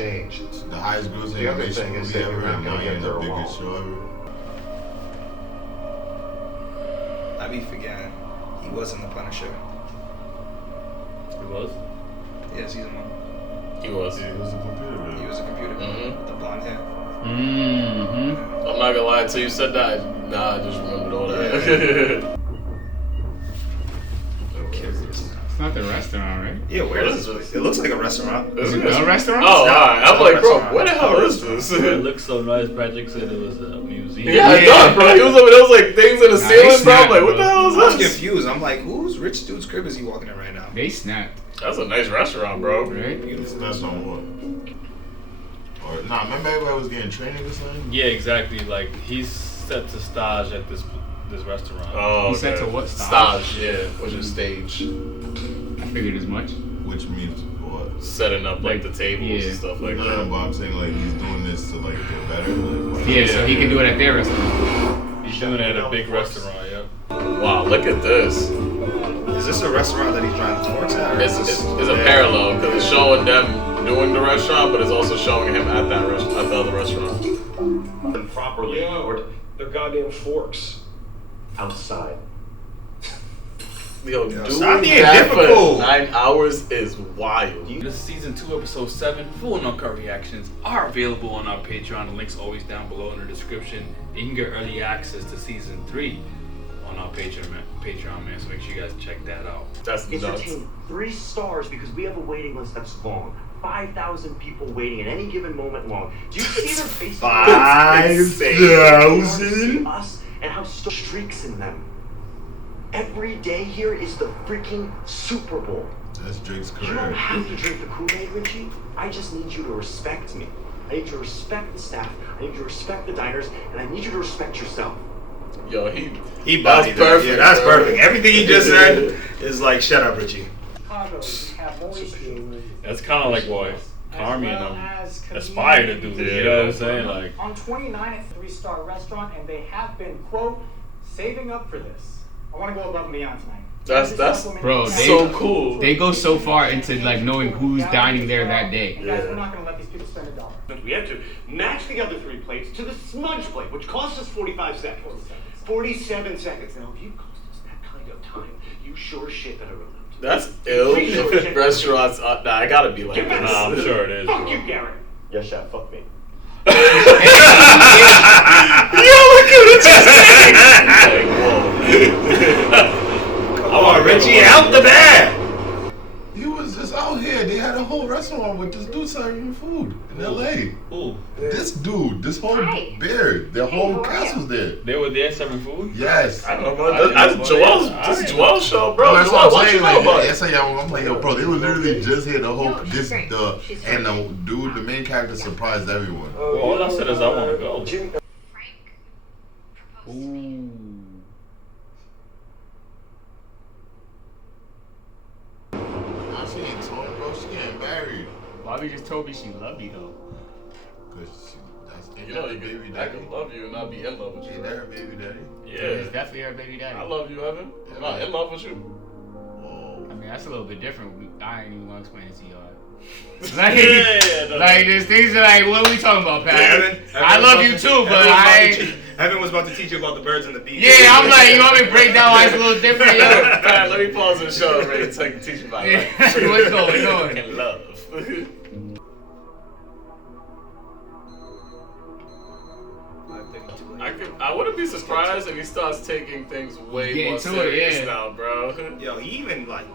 changed. It's the highest grossing The other animation thing is movie that ever, you're not and gonna get the there biggest show alone. ever. I be forgetting. He wasn't the Punisher. He was? Yeah, season 1. He was. Yeah, it was a computer. He Really. was a computer with the blonde hair. I'm not gonna lie, until you said that, I just remembered all that. It's not the restaurant, right? Yeah, where is this? It looks like a restaurant. Is it a restaurant? Oh, alright. I'm like, bro, restaurant. where the hell is this? It looks so nice. Patrick said it was a museum. Yeah, I thought, bro. He was over there, was like things in the Nah, ceiling, they bro. I'm snapped, like, what the bro. hell is I was this? confused. I'm like, whose rich dude's crib is he walking in right now? They snapped, That's a nice restaurant, bro. right? Beautiful. That's on what? Or nah, remember everybody was getting training or something? Yeah, exactly. Like he's set to stage at this restaurant. Oh, He said okay. to what, stage? Stage, yeah, which is stage. I figured as much. Which means what? Setting up like the tables Yeah. and stuff like No, that. but I'm saying like he's doing this to like get better. Like, Yeah, so he can do it at their restaurant. He's doing it at a big restaurant. Yep. Wow, look at this. Is this a restaurant that he's trying to forks at? Or It's is this a parallel because it's showing them doing the restaurant, but it's also showing him at that at the other restaurant. Properly. Or the goddamn forks. Outside. Yo, Yo, doing stop being that for difficult. 9 hours is wild. This season 2, episode 7, full and uncut reactions are available on our Patreon. The link's always down below in the description. You can get early access to season 3 on our Patreon, man. So make sure you guys check that out. That's It's nuts. retained 3 stars because we have a waiting list that's long. 5,000 people waiting at any given moment long. Do you see their faces? 5,000? Us and how streaks in them. Every day here is the freaking Super Bowl. That's Drake's You don't career. have to drink the Kool-Aid, Richie. I just need you to respect me. I need you to respect the staff. I need you to respect the diners, and I need you to respect yourself. Yo, He that's bodied that. perfect. Yeah, that's bro. perfect. Everything he just said is like, shut up, Richie. Chicago, we have moisture. That's kind of like what Carmi and them As aspire to do. community You know what I'm saying? Like, On 29 at 3-star restaurant, and they have been, quote, saving up for this. I want to go above and beyond tonight. That's- Bro, so cool. They go so far into like knowing who's dining there that day. And guys, we're not going to let these people spend $1. We have to match the other 3 plates to the smudge plate, which cost us 45 seconds. 47 seconds. Now, if you cost us that kind of time, you sure shit better remember. That's ill. If restaurants, nah, I gotta be like Get back. this. nah, I'm sure it is. Fuck bro. you, Garrett. Yes, chef, fuck me. Yo, look at it just like, whoa. Come on, Richie, out the bag. He was just out here. They had a whole restaurant with this dude serving food in LA. Ooh, This dude, this whole Hi. beard, their whole cast was there. they were there serving food? Yes. I don't know. That's Joel's. This is Joel's show, bro. That's Joel, what what I'm you saying. know Like, about it? yes, I'm like, yo, bro, they were literally just here. The whole No, she's great. She's and the great. dude, the main character, surprised everyone. Well, all I said is I want to go. Frank proposed to me. Now she ain't told, bro. She getting married. Bobby just told me she loved me though. Cause that's ain't You that know, her you baby can, I daddy. can love you and not be in love with you. Ain't that her baby daddy? It's Yeah. definitely her baby daddy. I love you, Evan. I'm not in love with you. Whoa. I mean, that's a little bit different. I ain't even gonna explain it to y'all. Yeah, Like there's things that like, what are we talking about, Pat? Evan I love you too, but I ain't. Evan was about to teach you about the birds and the bees. Yeah, I'm like, you want me to break down why it's a little different, yo? Pat, let me pause the show and ready to teach you about Yeah, life. what's going on? And love. I wouldn't be surprised if he starts taking things way Get more into it, serious yeah. now, bro. Yo, he even like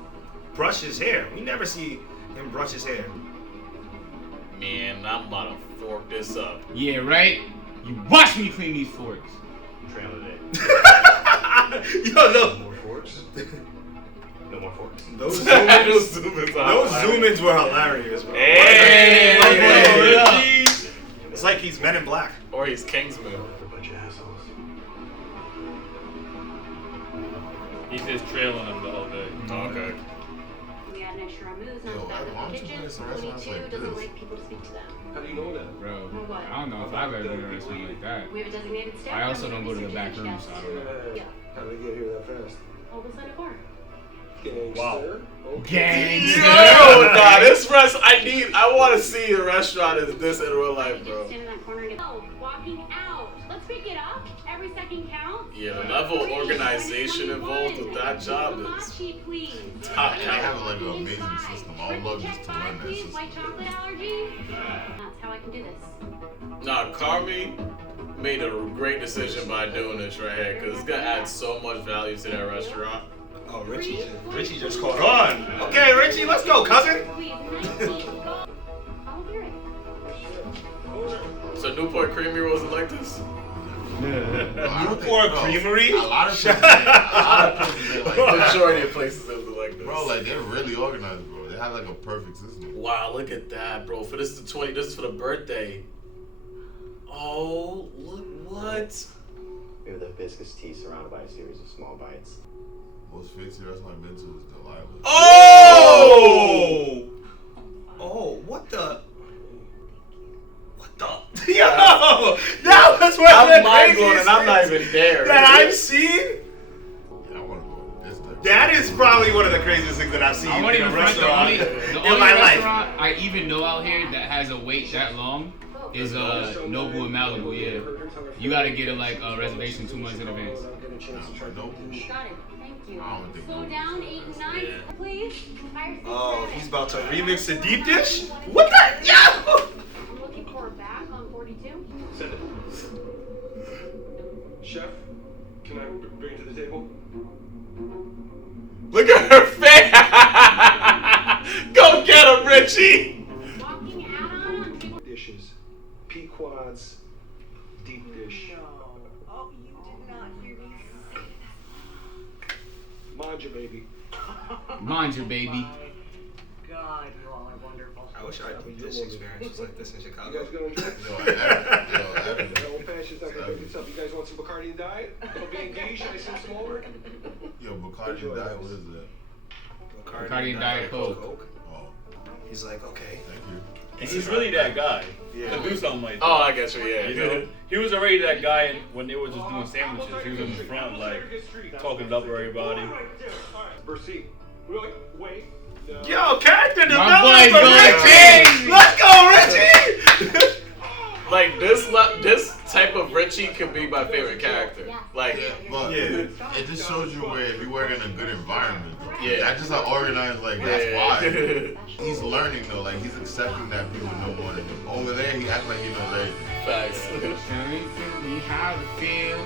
brushed his hair. We never see him brush his hair. Man, I'm about to fork this up. Yeah, right? You watch me clean these forks. Trailer day. Yo, no. More forks? No more forks. Those Those zoom-ins, zoom-ins are those hilarious. zoom-ins were hilarious, bro. Hey, Hey, it's like he's Men in Black. or he's Kingsman. A bunch of assholes. He's just trailing them the whole day. Okay. We had an extra removes Yo, on the back why of don't the you kitchen. put in some Only restaurants 2 like doesn't this? like people to speak to them. How do you know that? Bro, Or what? I don't know if I've ever been in a restaurant like that. We have a designated staff. I also member don't go to the researching back room, each so I desk. don't know. Yeah. How did they get here that fast? Open side of bar. Gangster. Wow. Okay. Gangster! Yo, nah, I want to see a restaurant as this in real life, bro. Stand in that corner and get, oh, walking out. Let's pick it up. Every second counts. Yeah, the level of organization involved with that job is Mochi, please. top They have count. like an amazing system. I would love just to learn that system. White chocolate allergy? That's how I can do this. Nah, Carmi made a great decision by doing this right here because it's gonna add so much value to that restaurant. Oh, Richie just caught on. Okay, Richie, let's go, cousin. Please, 19, go. I'll hear it. So Newport Creamery wasn't like this? Newport Creamery? A lot of places ain't like The that. majority of places isn't like this. Bro, like they're really organized, bro. They have like a perfect system. Wow, look at that, bro. For this is for the birthday. Oh, look what? We have the hibiscus tea surrounded by a series of small bites. Most fancy restaurant I've been to is Delilah. Oh! Oh, what the? Yo! That was one of the I'm mind blown craziest and I'm not things even there. that I've seen. Yeah, I want to go to this type. That is probably one of the craziest things that I've seen I in won't a even front. The restaurant only in my life. restaurant I even know out here that has a wait that long is Noble in Malibu. Yeah, you gotta get a reservation 2 months in advance. Nope. Got it. Thank you. I don't think Slow so. down, 8 and 9, please. Fire Oh, six he's credit. about to remix the deep dish? What the? Yo! I'm looking for a back on 42. Send it. Chef, can I bring it to the table? Look at her face! Go get him, Richie! Walking add-on on table. Dishes. Pequods, deep dish. Oh, you did not hear me say that. Mind your baby. Mind your baby. God, you all are wonderful. I wish I did this experience was like this in You Chicago. guys gonna enjoy it? Adam. The old fashioned's not gonna make this up. You guys want some Bacardi and Diet? I'll be engaged. Should I send some over? Yo, Bacardi and Diet, what is that? Bacardi and Diet Coke. Oh, He's like, okay. thank you. And he's really that guy Yeah. to do something like that. Oh, I guess yeah. You know, he was already that guy and when they were just doing sandwiches. He was in the front, like, talking it up for everybody. Proceed. Wait. No. Yo, character My development for boy's Richie! going Let's go, Richie! Like this type of Richie could be my favorite character. Like, Yeah, but Yeah. it just shows you where if you work in a good environment. Yeah. Not just how organized, like, that's Yeah. why. He's learning, though. Like, he's accepting that people know more than him. Over there, he acts like he knows everything. facts. Tell me how to feel.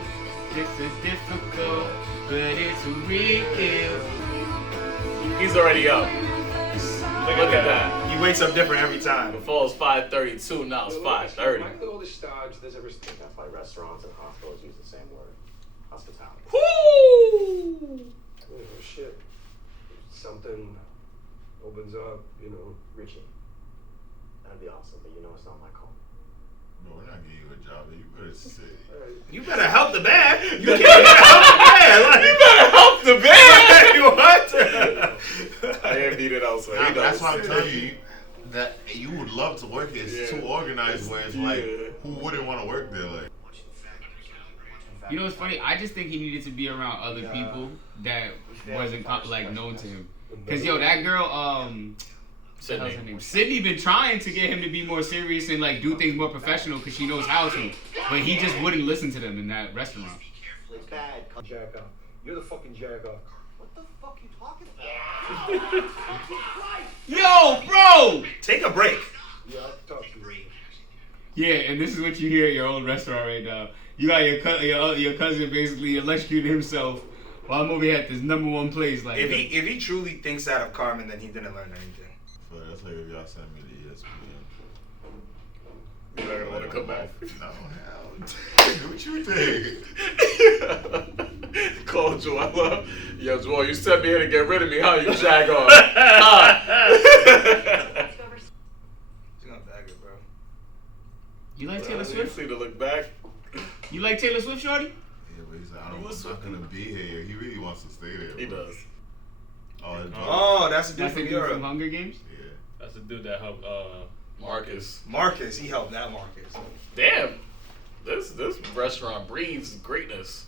This is difficult, but it's real. He's already up. Look at that. He wakes up different every time. Before it was 5:32, now it's 5:30. Like the oldest stodge there's ever seen. That's why restaurants and hospitals use the same word. Hospitality. Woo! Oh, shit. Something opens up, Richie. That'd be awesome, but it's not my call. No, we're not getting you a job. You better say. You better help the man. You can't even help the man. Like, You better help the man. what? I am needed elsewhere. Nah, He but that's knows. why I'm telling you that you would love to work here. It's Yeah. too organized where it's Yeah. like, who wouldn't want to work there? Like, You know what's funny? I just think he needed to be around other people that wasn't known to him. Cause yo, that girl, what's her name? Sydney been trying to get him to be more serious and do things more professional because she knows how to, but he just wouldn't listen to them in that restaurant. It's bad. Jack off. You're the fucking jack off. What the fuck you talking about? Yo, bro! Take a break. Yeah, I'll talk to you later. Yeah, and this is what you hear at your own restaurant right now. You got your cousin basically electrocuted himself while I'm over here at this #1 place. Like, If he truly thinks that of Carmen, then he didn't learn anything. but that's like if y'all send me to ESPN. You're not gonna let it come back. No, hell. Do what you think. Call Joella. Yo, Joel, you sent me here to get rid of me, huh? You jag on. He's gonna bag it, bro. you like Taylor You Swift? see to look back. You like Taylor Swift, shorty? Yeah, but he's like, I'm not gonna be here. He really wants to stay there. He bro. does. Oh, Oh, that's the dude That's the from dude Europe. from Hunger Games? yeah. That's the dude that helped. Marcus. Marcus, he helped that Marcus. Damn. This restaurant breathes greatness.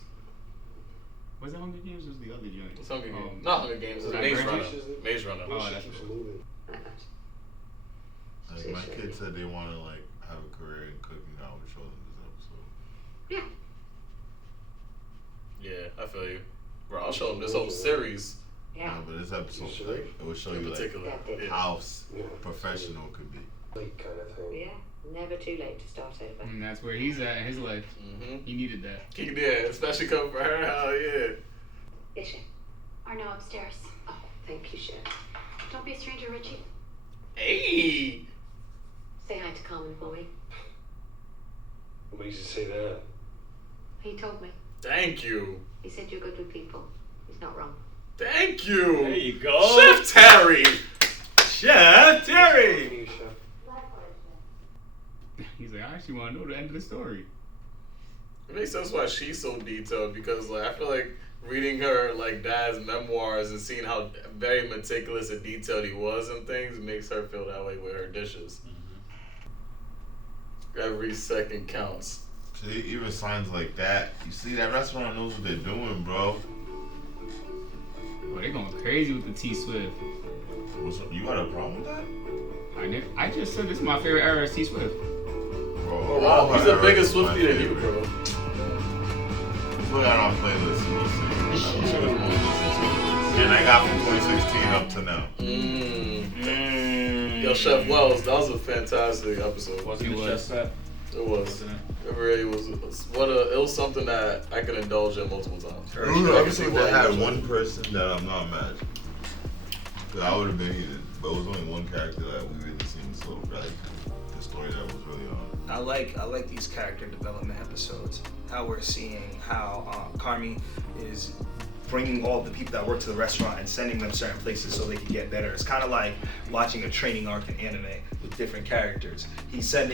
Was it Hunger Games or was it the other joint? It's Hunger Games. Not Hunger Games. It's Is that Maze Burger Runner. King? Maze Runner. Oh, that's Keeps moving. Like my kids said they want to like have a career in cooking. I would show them this episode. Yeah, I feel you. Bro, I'll show them this whole series. Yeah. No, but this episode, like, it will show you like how professional could be. Late kind of thing. Yeah, never too late to start over. And that's where he's at in his life. He needed that. He did, especially coming for her. Hell yeah. Yes, Chef. Arno upstairs. Oh, thank you, Chef. Don't be a stranger, Richie. Hey. Say hi to Carmen for me. What makes you say that? He told me. Thank you. He said you're good with people. He's not wrong. Thank you. There you go. Chef Terry. Chef Terry. He's like, I actually want to know the end of the story. It makes sense why she's so detailed because like I feel like reading her like dad's memoirs and seeing how very meticulous and detailed he was and things makes her feel that way with her dishes. Every second counts. See, even signs like that. You see, that restaurant knows what they're doing, bro. Bro, they going crazy with the T-Swift. You got a problem with that? I just said this is my favorite era of T-Swift. Bro, oh, wow, he's a bigger Swiftie than you, bro. Look at our playlist. We'll see. And I got from 2016 up to now. Yo, Chef Wells, that was a fantastic episode. Wasn't it Chef Pat? It was. It really was. It was something that I could indulge in multiple times. It was an episode that had one person that I'm not mad at. Because I would have been heated. But it was only one character that we really seen. So, like, the story that was really on. I like these character development episodes. How we're seeing how Carmi is bringing all the people that work to the restaurant and sending them certain places so they can get better. It's kind of like watching a training arc in anime with different characters. He sent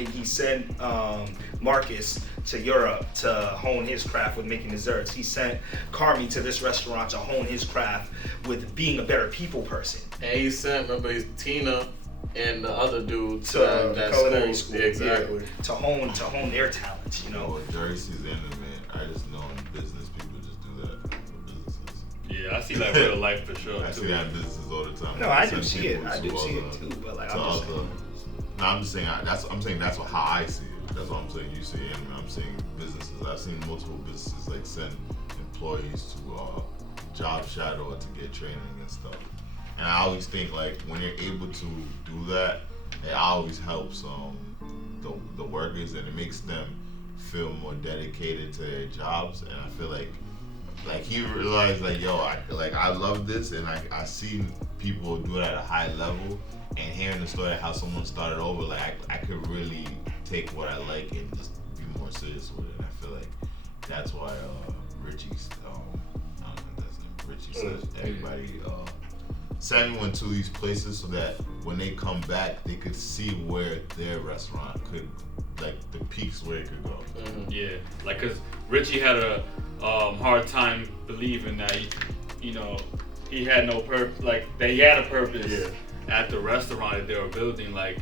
Marcus to Europe to hone his craft with making desserts. He sent Carmi to this restaurant to hone his craft with being a better people person. And he sent, remember, Tina and the other dude to the culinary school. Yeah, exactly. Yeah, to hone their talents, you know. Well, Jerry sees the end of it. I just know in business people just do that for businesses. Yeah, I see that real life for sure. I see that in businesses all the time. No, I do see it. I do see it too. But like, I'm just saying. No, I'm just saying. I'm saying that's how I see it. That's what I'm saying. You see anime. I'm saying businesses. I've seen multiple businesses like send employees to job shadow or to get training and stuff. And I always think like when you're able to do that, it always helps the workers and it makes them feel more dedicated to their jobs. And I feel like he realized like, yo, I love this and I see people do it at a high level. And hearing the story of how someone started over, like I could really take what I like and just be more serious with it. And I feel like that's why Richie's I don't know if that's name. Richie says everybody send everyone to these places so that when they come back, they could see where their restaurant could, like the peaks where it could go. Yeah, like cause Richie had a hard time believing that he had no purpose, like that he had a purpose at the restaurant that they were building. Like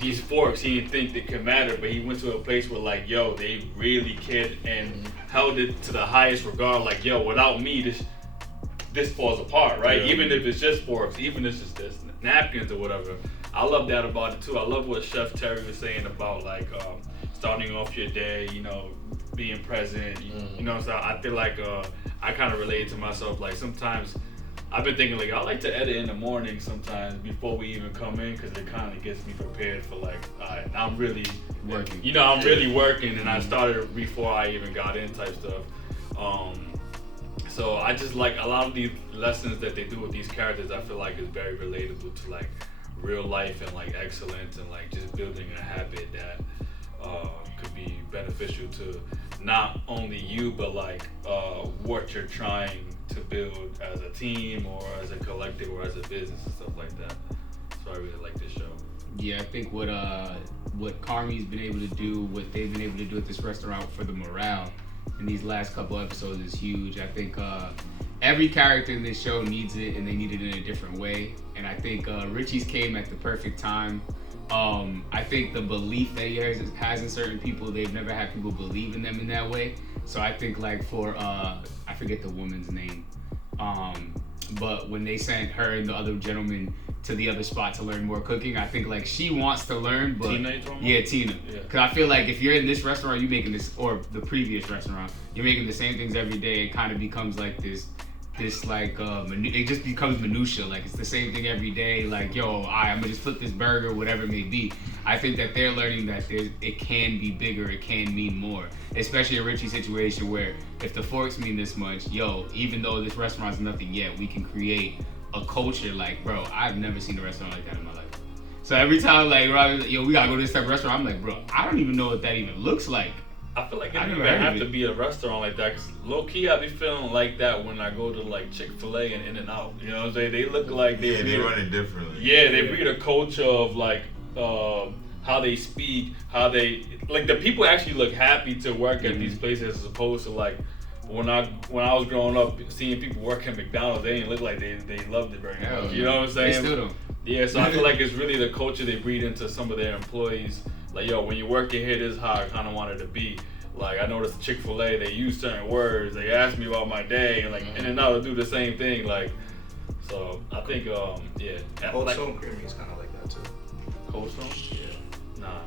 these forks, he didn't think they could matter, but he went to a place where like, yo, they really cared and held it to the highest regard. Like, yo, without me, this falls apart, right? Yeah. Even if it's just forks, even if it's just napkins or whatever. I love that about it too. I love what Chef Terry was saying about like starting off your day, being present. So I feel like I kind of relate to myself. Like sometimes I've been thinking like I like to edit in the morning sometimes before we even come in because it kind of gets me prepared for like I'm really working. I'm really working, and I started before I even got in type stuff. So I just like a lot of these lessons that they do with these characters. I feel like is very relatable to like real life and like excellence and like just building a habit that could be beneficial to not only you but like what you're trying to build as a team or as a collective or as a business and stuff like that. So I really like this show. Yeah, I think what Carmi's been able to do, what they've been able to do at this restaurant for the morale in these last couple episodes is huge. I think every character in this show needs it, and they need it in a different way. And I think Richie's came at the perfect time. I think the belief that he has in certain people, they've never had people believe in them in that way. So I think like for I forget the woman's name. but when they sent her and the other gentleman to the other spot to learn more cooking, I think like she wants to learn, but Tina, you talking about? yeah, Tina. Yeah. Cause I feel like if you're in this restaurant, you're making this, or the previous restaurant, you're making the same things every day. It kind of becomes like this like it just becomes minutia. Like it's the same thing every day. Like yo, I'm gonna just flip this burger, whatever it may be. I think that they're learning that it can be bigger, it can mean more. Especially a Richie situation where if the forks mean this much, yo, even though this restaurant's nothing yet, we can create a culture. Like, bro, I've never seen a restaurant like that in my life. So every time like, yo, we gotta go to this type of restaurant, I'm like, bro, I don't even know what that even looks like. I feel like it doesn't even have to be a restaurant like that. Cause low key, I be feeling like that when I go to like Chick-fil-A and In-N-Out. You know what I'm saying? They look like they run it differently. Yeah, they breed a culture of like how they speak, how they like the people actually look happy to work at these places as opposed to like when I was growing up seeing people work at McDonald's, they didn't look like they loved it very much. You know what I'm saying? They still don't. Yeah, so I feel like it's really the culture they breed into some of their employees. Like, yo, when you work here, this is how I kind of want it to be. Like, I noticed Chick-fil-A, they use certain words. They ask me about my day, and like, In-N-Out do the same thing. Like, so I think, yeah. Cold like, Stone Creamery is kind of like that too. Cold Stone? Yeah. Nah.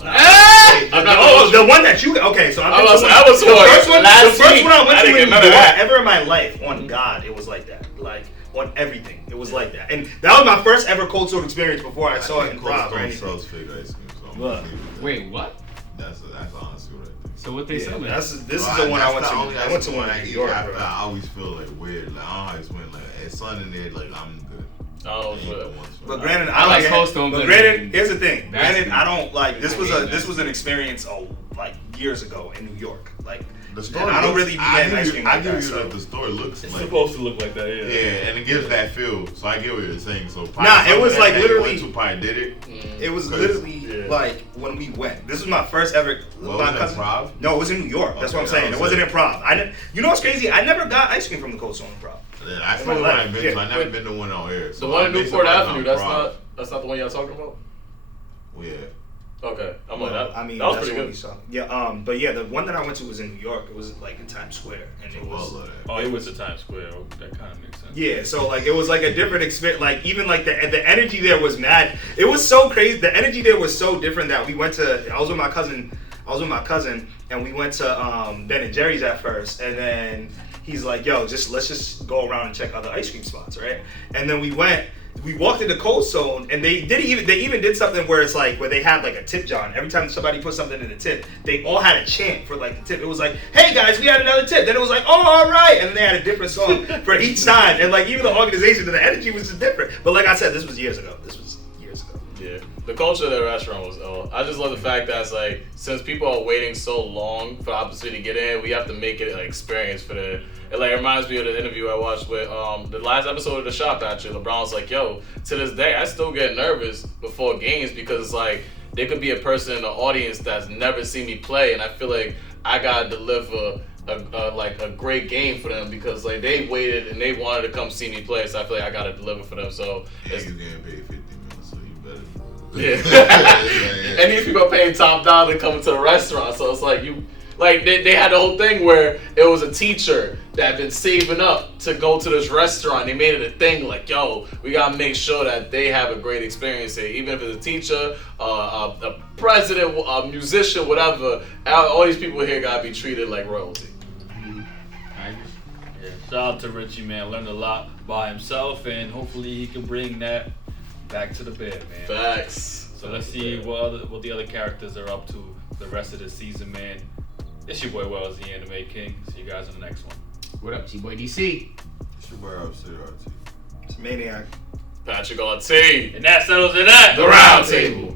The one that you okay? So I was the first one. last The first week. one I went I to didn't in New get none of York that. ever in my life. On God, it was like that. Like on everything, it was like that. And that was my first ever cold stone experience before I saw it in Prague or anything. Sells fake ice cream. So I'm What? gonna leave it there. Wait, what? That's honestly what I think. So what they selling? This is the one I went to. I went to one in New York. After, I always feel like weird. Like I don't know how it's went. Like it's sun in there. Like I'm good. Oh, but granted, I like Cold Stone. But granted, here's the thing. That's Granted, good. I don't like this was an experience like years ago in New York. Like The store. I don't really be getting ice cream I like give that. you So. that the store looks It's like supposed to look like that, yeah. Yeah, and it gives that feel. So I get what you're saying. So Nah, it was like literally. Probably did it. It was literally like when we went. This was my first ever. Was it in Prague? No, it was in New York. That's what I'm Okay, saying. It wasn't in Prague. You know what's crazy? I never got ice cream from the Cold Stone in Prague. That's the one I've been to. I never been to one out here. The one in Newport Avenue. That's not the one y'all talking about. Yeah. Okay, I'm like that. I mean, that was that's pretty what good. we saw. Yeah, but yeah, the one that I went to was in New York. It was like in Times Square, and it was. Oh, it was in Times Square. Oh, that kind of makes sense. Yeah, so like it was like a different experience. Like even like the energy there was mad. It was so crazy. The energy there was so different that we went to. I was with my cousin, and we went to Ben and Jerry's at first, and then he's like, "Yo, let's just go around and check other ice cream spots, right?" And then we walked into Cold Stone, and they even did something where it's like where they had like a tip jar. Every time somebody put something in the tip, they all had a chant for like the tip. It was like, "Hey guys, we had another tip." Then it was like, "Oh, all right," and then they had a different song for each time. And like even the organization and the energy was just different. But like I said, this was years ago. Yeah, the culture of that restaurant was I just love the fact that it's like since people are waiting so long for the opportunity to get in, we have to make it an experience for them. It like reminds me of the interview I watched with the last episode of The Shop. Actually, LeBron was like, "Yo, to this day, I still get nervous before games because it's like there could be a person in the audience that's never seen me play, and I feel like I gotta deliver a great game for them because like they waited and they wanted to come see me play, so I feel like I gotta deliver for them." So it's you getting paid 50 minutes, so you better. Yeah. And these people are paying top dollar to come into the restaurant, so it's like they had the whole thing where it was a teacher that had been saving up to go to this restaurant. They made it a thing like, yo, we gotta make sure that they have a great experience here, even if it's a teacher, a president, a musician, whatever. All these people here gotta be treated like royalty. Yeah, shout out to Richie, man. Learned a lot by himself, and hopefully he can bring that back to the bed, man. Facts. So let's see what the other characters are up to the rest of the season, man. It's your boy Wells, the Anime King. See you guys in the next one. What up, T-Boy DC? It's your boy Upstate RT. It's Maniac. Patrick RT. And that settles it at The Round Table.